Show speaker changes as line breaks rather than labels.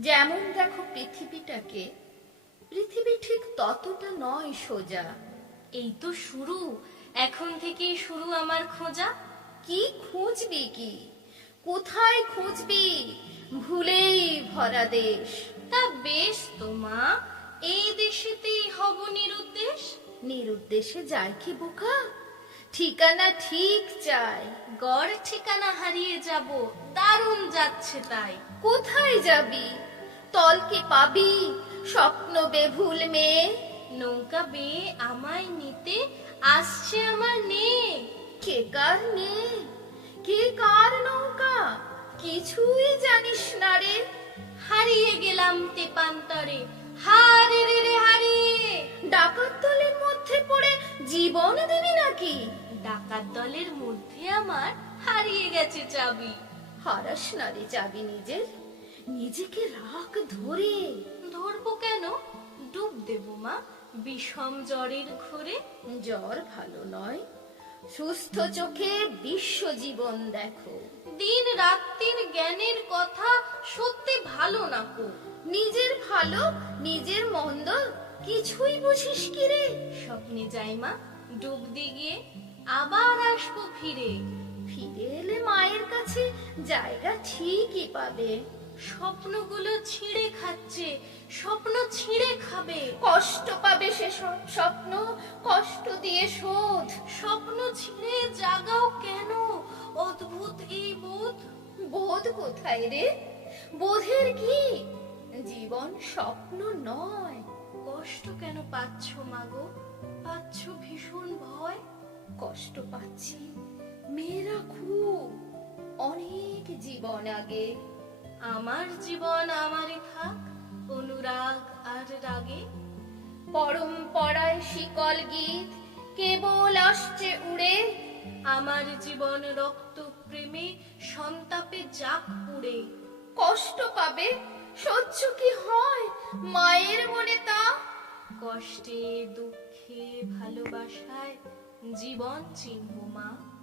যেমন দেখো পৃথিবীটাকে, পৃথিবী ঠিক ততটা নয় সোজা।
এই তো শুরু। এখন থেকেই শুরু আমার খোঁজা।
কি খুঁজবি কি? কোথায় খুঁজবি? ভুলেই ভরা দেশ।
তা বেশ তো মা, এই দেশেতেই হব নিরুদ্দেশ।
নিরুদ্দেশে যায় কি বোকা? ঠিকানা ঠিক চাই।
গড় ঠিকানা হারিয়ে যাব। দারুণ যাচ্ছে তাই।
কোথায় যাবি? তলকে পাবি স্বপ্ন বেভুল মেয়ে।
নৌকা বেয়ে আমায় নিতে আসছে আমার নে
কে কার মেয়ে কে কার নৌকা? কিছুই জানিস না রে।
হারিয়ে গেলাম তেপান্তরে হারে রে রে হারিয়ে।
ডাকাত দলের মধ্যে পড়ে জীবন দিবি নাকি?
ডাকাত দলের মধ্যে আমার হারিয়ে গেছে চাবি।
হারাস না রে চাবি নিজের। নিজেকে রাখ ধরে?
ধরবো কেন? ডুব দেব মা। বিষম জ্বরের ঘোরে।
জ্বর ভালো নয়। সুস্থ চোখে বিশ্ব জীবন দেখো।
দিন রাত্রির জ্ঞানের কথা সত্যি ভালো না কো।
নিজের ভালো নিজের মন্দ কিছুই বুঝিস কি রে?
স্বপ্নে যাই মা ডুব দিয়ে আবার আসব ফিরে।
ফিরে এলে মায়ের কাছে জায়গা ঠিকই পাবে।
স্বপ্নগুলো ছিঁড়ে খাচ্ছে স্বপ্ন ছিঁড়ে খাবে।
কষ্ট পাবে সে সব স্বপ্ন কষ্ট দিয়ে শোধ।
স্বপ্ন ছিঁড়ে জাগাও কেন? অদ্ভুত এই বোধ।
বোধ কোথায় রে? বোধের কি? জীবন স্বপ্ন নয়।
কষ্ট কেন পাচ্ছ মাগো? পাচ্ছ ভীষণ ভয়?
কষ্ট পাচ্ছি। মেয়েরা খুব। অনেক জীবন আগে
আমার জীবন আমারই থাক, অনুরাগ আর রাগে।
পরম্পরায় শিকল গীত কেবল আসছে উড়ে।
আমার জীবন রক্ত প্রেমে, সন্তাপে যাক পুড়ে।
কষ্ট পাবে, সহ্য কি হয় মায়ের মনে তা?
কষ্টে, দুঃখে, ভালোবাসায় জীবন চিনব মা।